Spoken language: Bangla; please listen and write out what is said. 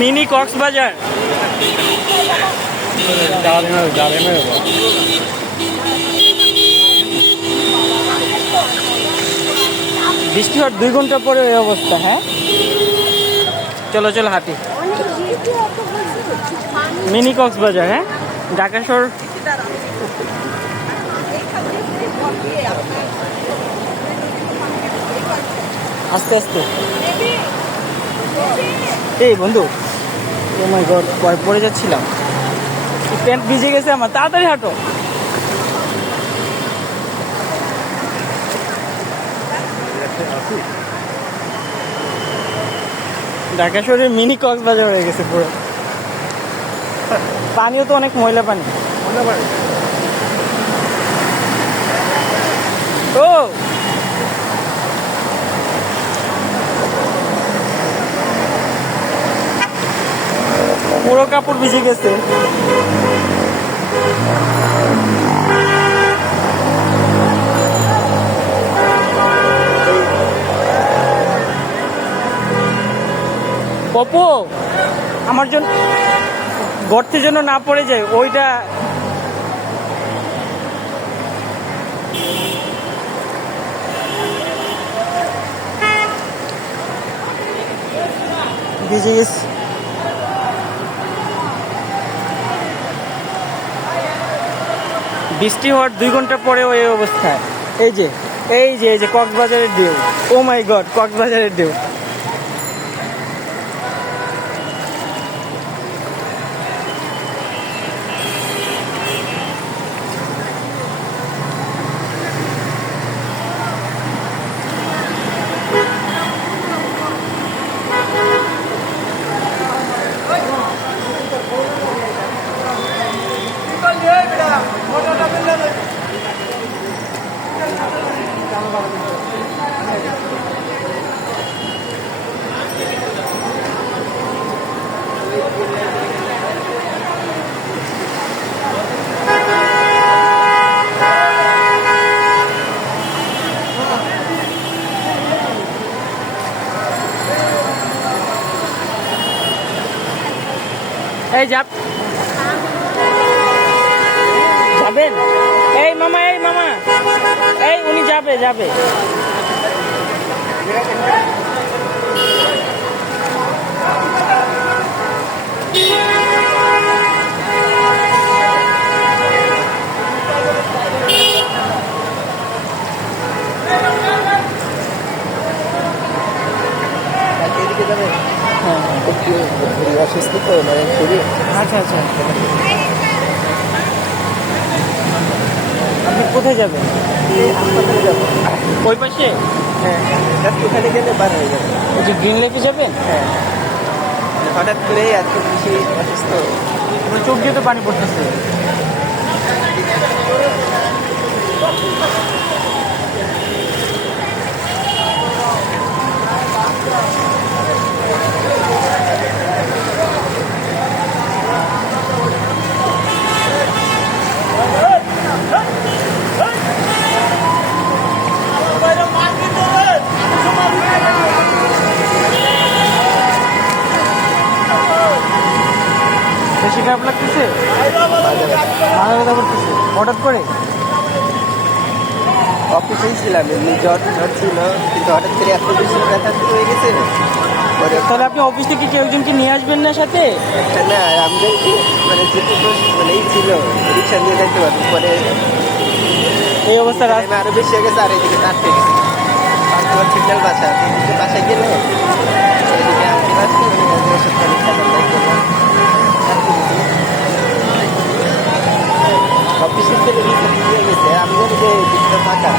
মিনি কক্সবাজার। বৃষ্টি হওয়ার 2 ঘন্টা পরে এই অবস্থা। হ্যাঁ, চলো চলো হাঁটি। মিনি কক্সবাজার। হ্যাঁ, ঢাকা শহর। আস্তে আস্তে। এই বন্ধু, ও মাই গড, পড়ে যাচ্ছিলাম। প্যান্ট ভিজে গেছে আমার, তাড়াতাড়ি হাঁটো। ঢাকা শহরের মিনি কক্সবাজার হয়ে গেছে পুরো। পানিও তো অনেক ময়লা পানি। ও পুরো কাপড় ভিজে গেছে। পপু, আমার জন্য গর্তের জন্য না পড়ে যায় ওইটা। ভিজে গেছে। বৃষ্টি হওয়ার 2 ঘন্টা পরেও এই অবস্থায়। এই যে এই যে এই যে কক্সবাজারের ঢেউ। ও মাই গড, কক্সবাজারের ঢেউ। এই যাবেন? এই মামা, এই মামা, এই উনি যাবে যাবে। অসুস্থ তো আচ্ছা আচ্ছা, আপনি কোথায় যাবেন? হাসপাতালে যাবো। ওই পাশে? হ্যাঁ, ওখানে গেলে বার হয়ে যাবে। ওই যে গ্রিন লেকে যাবেন? হ্যাঁ, হঠাৎ করেই এত বেশি অসুস্থ। চোখ দিয়ে তো পানি পড়তেছে। বেশি খারাপ লাগতেছে, মাথা ব্যথা করতেছে হঠাৎ করে। অফিসেই ছিলাম, এমনি জ্বর ছিল, কিন্তু হঠাৎ করে এত বেশি ব্যথা শুরু হয়ে গেছে। তাহলে আপনি অফিস থেকে কেউ একজনকে নিয়ে আসবেন না সাথে? না, আমাদের মানে যেটুকু মানেই ছিল রিক্সা নিয়ে যেতে পারবো। পরে এই অবস্থা রাস্তা আরো বেশি হয়ে গেছে, আর এদিকে আটকে গেছে। পাঁচবার সিগন্যাল বাসায় গেলে এদিকে আটকে আসছে, ওষুধ পানি খাবার করলাম। অফিসের থেকে নিয়ে গেছে, আমাদের যে দিকটা ফাঁকা